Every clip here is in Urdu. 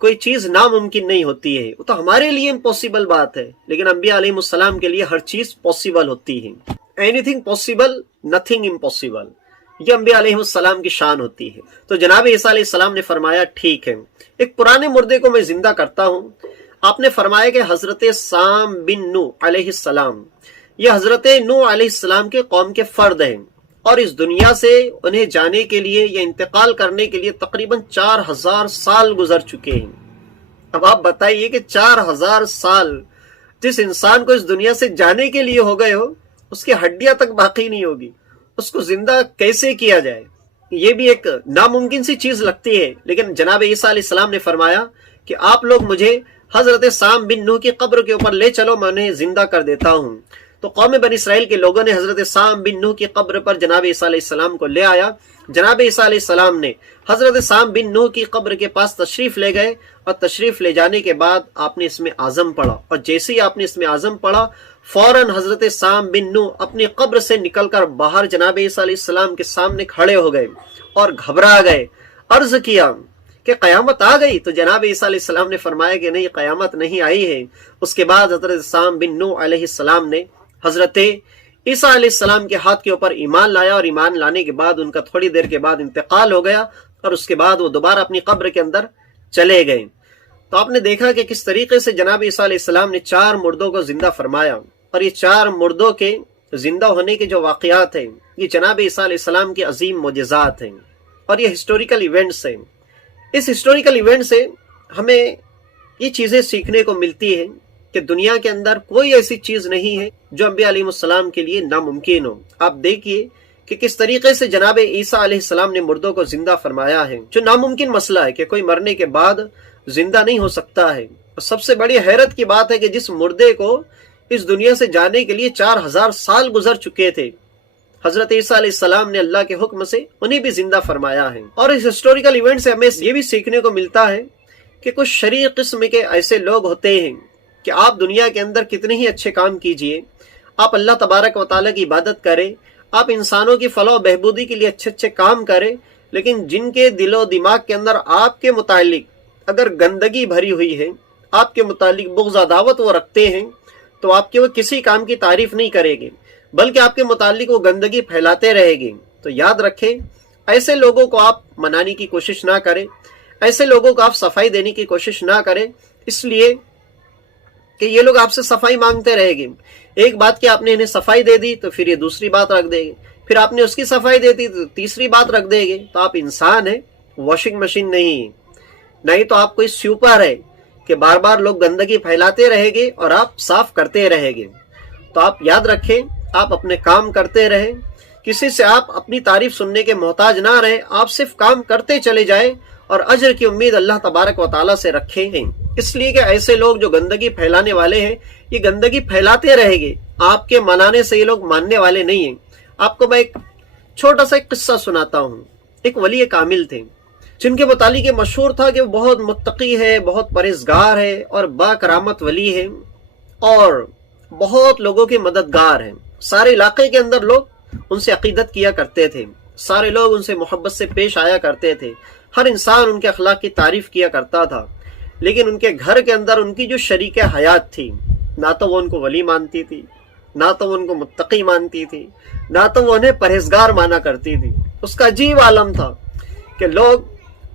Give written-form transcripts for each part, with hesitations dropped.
کوئی چیز ناممکن نہیں ہوتی ہے، وہ تو ہمارے لیے امپاسبل بات ہے، لیکن انبیاء علیہ السلام کے لیے ہر چیز پاسبل ہوتی ہے۔ Any thing possible, nothing impossible, یہ انبیاء علیہ السلام کی شان ہوتی ہے۔ تو جناب عیسیٰ علیہ السلام نے فرمایا ٹھیک ہے، ایک پرانے مردے کو میں زندہ کرتا ہوں۔ آپ نے فرمایا کہ حضرت سام بن نوح علیہ السلام، یہ حضرت نوح علیہ السلام کے قوم کے فرد ہیں، اور اس دنیا سے انہیں جانے کے لیے یا انتقال کرنے کے لیے تقریباً 4000 سال گزر چکے ہیں۔ اب آپ بتائیے کہ 4000 سال جس انسان کو اس دنیا سے جانے کے لیے ہو گئے ہو، اس کی ہڈیاں تک باقی نہیں ہوگی، اس کو زندہ کیسے کیا جائے؟ یہ بھی ایک ناممکن سی چیز لگتی ہے، لیکن جناب عیسیٰ علیہ السلام نے فرمایا کہ آپ لوگ مجھے حضرت سام بن نوح کی قبر کے اوپر لے چلو، میں انہیں زندہ کر دیتا ہوں۔ تو قوم بنی اسرائیل کے لوگوں نے حضرت سام بن نوح کی قبر پر جناب عیسیٰ علیہ السلام کو لے آیا۔ جناب عیسیٰ علیہ السلام نے حضرت سام بن نوح کی قبر کے پاس تشریف لے گئے، اور تشریف لے جانے کے بعد آپ نے اسم اعظم پڑھا، اور جیسے ہی آپ نے اسم اعظم پڑھا فوراً حضرت سام بن نوح اپنی قبر سے نکل کر باہر جناب عیسیٰ علیہ السلام کے سامنے کھڑے ہو گئے اور گھبرا گئے، عرض کیا کہ قیامت آ گئی؟ تو جناب عیسیٰ علیہ السلام نے فرمایا کہ نہیں، قیامت نہیں آئی ہے۔ اس کے بعد حضرت سام بن نوح علیہ السلام نے حضرت عیسیٰ علیہ السلام کے ہاتھ کے اوپر ایمان لایا، اور ایمان لانے کے بعد ان کا تھوڑی دیر کے بعد انتقال ہو گیا، اور اس کے بعد وہ دوبارہ اپنی قبر کے اندر چلے گئے۔ تو آپ نے دیکھا کہ کس طریقے سے جناب عیسیٰ علیہ السلام نے 4 مردوں کو زندہ فرمایا، اور یہ 4 مردوں کے زندہ ہونے کے جو واقعات ہیں یہ جناب عیسیٰ علیہ السلام کے عظیم معجزات ہیں، اور یہ ہسٹوریکل ایونٹس ہیں۔ اس ہسٹوریکل ایونٹ سے ہمیں یہ چیزیں سیکھنے کو ملتی ہیں کہ دنیا کے اندر کوئی ایسی چیز نہیں ہے جو انبیاء علیہ السلام کے لیے ناممکن ہو۔ آپ دیکھیے کہ کس طریقے سے جناب عیسیٰ علیہ السلام نے مردوں کو زندہ فرمایا ہے، جو ناممکن مسئلہ ہے کہ کوئی مرنے کے بعد زندہ نہیں ہو سکتا ہے۔ اور سب سے بڑی حیرت کی بات ہے کہ جس مردے کو اس دنیا سے جانے کے لیے 4000 سال گزر چکے تھے، حضرت عیسیٰ علیہ السلام نے اللہ کے حکم سے انہیں بھی زندہ فرمایا ہے۔ اور اس ہسٹوریکل ایونٹ سے ہمیں یہ بھی سیکھنے کو ملتا ہے کہ کچھ شریر قسم کے ایسے لوگ ہوتے ہیں کہ آپ دنیا کے اندر کتنے ہی اچھے کام کیجئے، آپ اللہ تبارک و تعالیٰ کی عبادت کریں، آپ انسانوں کی فلاح و بہبودی کے لیے اچھے اچھے کام کریں، لیکن جن کے دل و دماغ کے اندر آپ کے متعلق اگر گندگی بھری ہوئی ہے، آپ کے متعلق بغض عداوت وہ رکھتے ہیں، تو آپ کے وہ کسی کام کی تعریف نہیں کریں گے، بلکہ آپ کے متعلق وہ گندگی پھیلاتے رہے گے۔ تو یاد رکھیں، ایسے لوگوں کو آپ منانے کی کوشش نہ کریں، ایسے لوگوں کو آپ صفائی دینے کی کوشش نہ کریں، اس لیے کہ یہ لوگ آپ سے صفائی مانگتے رہے گے۔ ایک بات کہ آپ نے انہیں صفائی دے دی تو پھر یہ دوسری بات رکھ دے گے، پھر آپ نے اس کی صفائی دے دی تو تیسری بات رکھ دے گے۔ تو آپ انسان ہیں، واشنگ مشین نہیں، نہیں تو آپ کوئی سوپر ہے کہ بار بار لوگ گندگی پھیلاتے رہے گے اور آپ صاف کرتے رہے گے۔ تو آپ یاد رکھیں، آپ اپنے کام کرتے رہیں، کسی سے آپ اپنی تعریف سننے کے محتاج نہ رہیں، آپ صرف کام کرتے چلے جائیں اور اجر کی امید اللہ تبارک و تعالیٰ سے رکھیں ہیں۔ اس لیے کہ ایسے لوگ جو گندگی پھیلانے والے ہیں، یہ گندگی پھیلاتے رہیں گے، آپ کے منانے سے یہ لوگ ماننے والے نہیں ہیں۔ آپ کو میں ایک چھوٹا سا ایک قصہ سناتا ہوں۔ ایک ولی کامل تھے جن کے متعلق یہ مشہور تھا کہ وہ بہت متقی ہے، بہت پرہیزگار ہے اور با کرامت ولی ہے، اور بہت لوگوں کے مددگار ہیں۔ سارے علاقے کے اندر لوگ ان سے عقیدت کیا کرتے تھے، سارے لوگ ان سے محبت سے پیش آیا کرتے تھے، ہر انسان ان کے اخلاق کی تعریف کیا کرتا تھا۔ لیکن ان کے گھر کے اندر ان کی جو شریک حیات تھی، نہ تو وہ ان کو ولی مانتی تھی، نہ تو وہ ان کو متقی مانتی تھی، نہ تو وہ انہیں پرہیزگار مانا کرتی تھی۔ اس کا عجیب عالم تھا کہ لوگ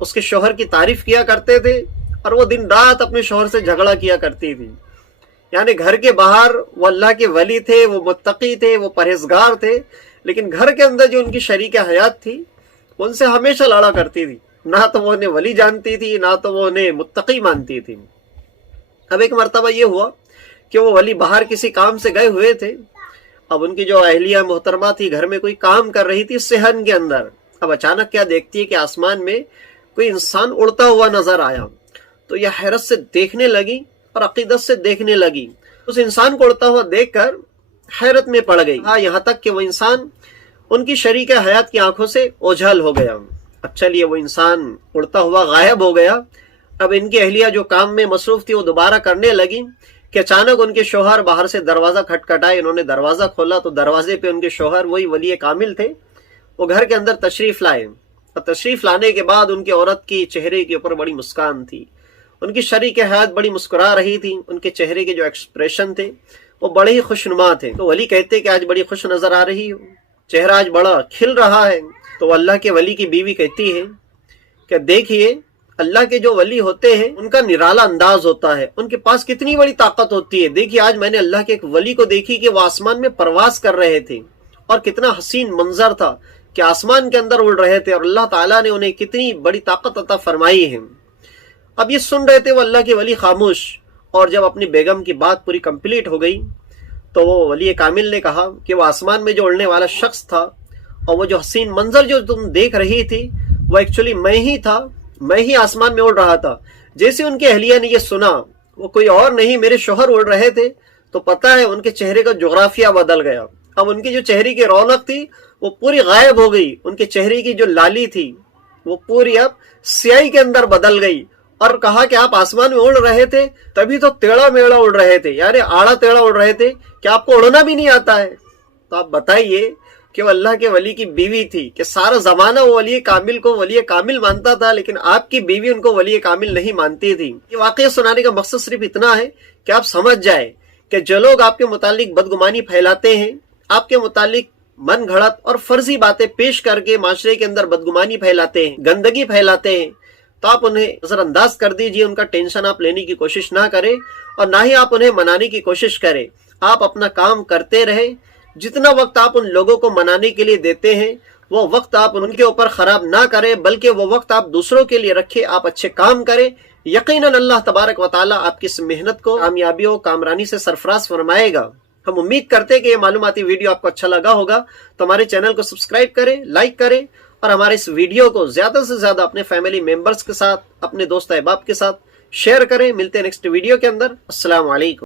اس کے شوہر کی تعریف کیا کرتے تھے اور وہ دن رات اپنے شوہر سے جھگڑا کیا کرتی تھی۔ یعنی گھر کے باہر وہ اللہ کے ولی تھے، وہ متقی تھے، وہ پرہیزگار تھے، لیکن گھر کے اندر جو ان کی شریک حیات تھی وہ ان سے ہمیشہ لڑا کرتی تھی، نہ تو وہ انہیں ولی جانتی تھی، نہ تو وہ انہیں متقی مانتی تھی۔ اب ایک مرتبہ یہ ہوا کہ وہ ولی باہر کسی کام سے گئے ہوئے تھے، اب ان کی جو اہلیہ محترمہ تھی گھر میں کوئی کام کر رہی تھی صحن کے اندر، اب اچانک کیا دیکھتی ہے کہ آسمان میں کوئی انسان اڑتا ہوا نظر آیا، تو یہ حیرت سے دیکھنے لگی اور عقیدت سے دیکھنے لگی۔ اس انسان کو اڑتا ہوا دیکھ کر حیرت میں پڑ گئی، یہاں تک کہ وہ انسان ان کی شریک حیات کی آنکھوں سے اوجھل ہو گیا۔ اب چلیے وہ انسان اڑتا ہوا غائب ہو گیا، اب ان کی اہلیہ جو کام میں مصروف تھی وہ دوبارہ کرنے لگی کہ اچانک ان کے شوہر باہر سے دروازہ کھٹکھٹائے، انہوں نے دروازہ کھولا تو دروازے پہ ان کے شوہر وہی ولی کامل تھے، وہ گھر کے اندر تشریف لائے، اور تشریف لانے کے بعد ان کی عورت کی چہرے کے اوپر بڑی مسکان تھی، ان کی شریک حیات بڑی مسکرا رہی تھی، ان کے چہرے کے جو ایکسپریشن تھے وہ بڑے ہی خوشنما تھے. تو ولی کہتے کہ آج بڑی خوش نظر آ رہی ہو، چہرہ آج بڑا کھل رہا ہے. تو اللہ کے ولی کی بیوی کہتی ہے کہ دیکھیے اللہ کے جو ولی ہوتے ہیں ان کا نرالا انداز ہوتا ہے، ان کے پاس کتنی بڑی طاقت ہوتی ہے. دیکھیے آج میں نے اللہ کے ایک ولی کو دیکھی کہ وہ آسمان میں پرواز کر رہے تھے، اور کتنا حسین منظر تھا کہ آسمان کے اندر اڑ رہے تھے، اور اللہ تعالیٰ نے انہیں کتنی بڑی طاقت عطا فرمائی ہے. اب یہ سن رہے تھے وہ اللہ کے ولی خاموش، اور جب اپنی بیگم کی بات پوری کمپلیٹ ہو گئی تو وہ ولی کامل نے کہا کہ وہ آسمان میں جو اڑنے والا شخص تھا اور وہ جو حسین منظر جو تم دیکھ رہی تھی وہ ایکچولی میں ہی تھا، میں ہی آسمان میں اڑ رہا تھا. جیسے ان کے اہلیہ نے یہ سنا، وہ کوئی اور نہیں میرے شوہر اڑ رہے تھے، تو پتہ ہے ان کے چہرے کا جغرافیہ بدل گیا. اب ان کی جو چہرے کی رونق تھی وہ پوری غائب ہو گئی، ان کے چہرے کی جو لالی تھی وہ پوری اب سیاہی کے اندر بدل گئی. اور کہا کہ آپ آسمان میں اڑ رہے تھے تبھی تو ٹیڑھا میڑا اڑ رہے تھے، یعنی آڑا ٹیڑھا اڑ رہے تھے، کہ آپ کو اڑنا بھی نہیں آتا ہے. تو آپ بتائیے کہ وہ اللہ کے ولی کی بیوی تھی کہ سارا زمانہ وہ ولی کامل کو ولی کامل مانتا تھا، لیکن آپ کی بیوی ان کو ولی کامل نہیں مانتی تھی. یہ واقعہ سنانے کا مقصد صرف اتنا ہے کہ آپ سمجھ جائیں کہ جو لوگ آپ کے متعلق بدگمانی پھیلاتے ہیں، آپ کے متعلق من گھڑت اور فرضی باتیں پیش کر کے معاشرے کے اندر بدگمانی پھیلاتے ہیں، گندگی پھیلاتے ہیں، تو آپ انہیں نظر انداز کر دیجئے. ان کا ٹینشن آپ لینے کی کوشش نہ کریں، اور نہ ہی آپ انہیں منانے کی کوشش کریں. آپ اپنا کام کرتے رہیں. جتنا وقت آپ ان لوگوں کو منانے کے لیے دیتے ہیں وہ وقت آپ ان کے اوپر خراب نہ کریں، بلکہ وہ وقت آپ دوسروں کے لیے رکھیں، آپ اچھے کام کریں. یقیناً اللہ تبارک و تعالیٰ آپ کی اس محنت کو کامیابی و کامرانی سے سرفراز فرمائے گا. ہم امید کرتے ہیں کہ یہ معلوماتی ویڈیو آپ کو اچھا لگا ہوگا، تو ہمارے چینل کو سبسکرائب کریں، لائک کریں، اور ہمارے اس ویڈیو کو زیادہ سے زیادہ اپنے فیملی ممبرز کے ساتھ، اپنے دوست احباب کے ساتھ شیئر کریں. ملتے ہیں نیکسٹ ویڈیو کے اندر. السلام علیکم.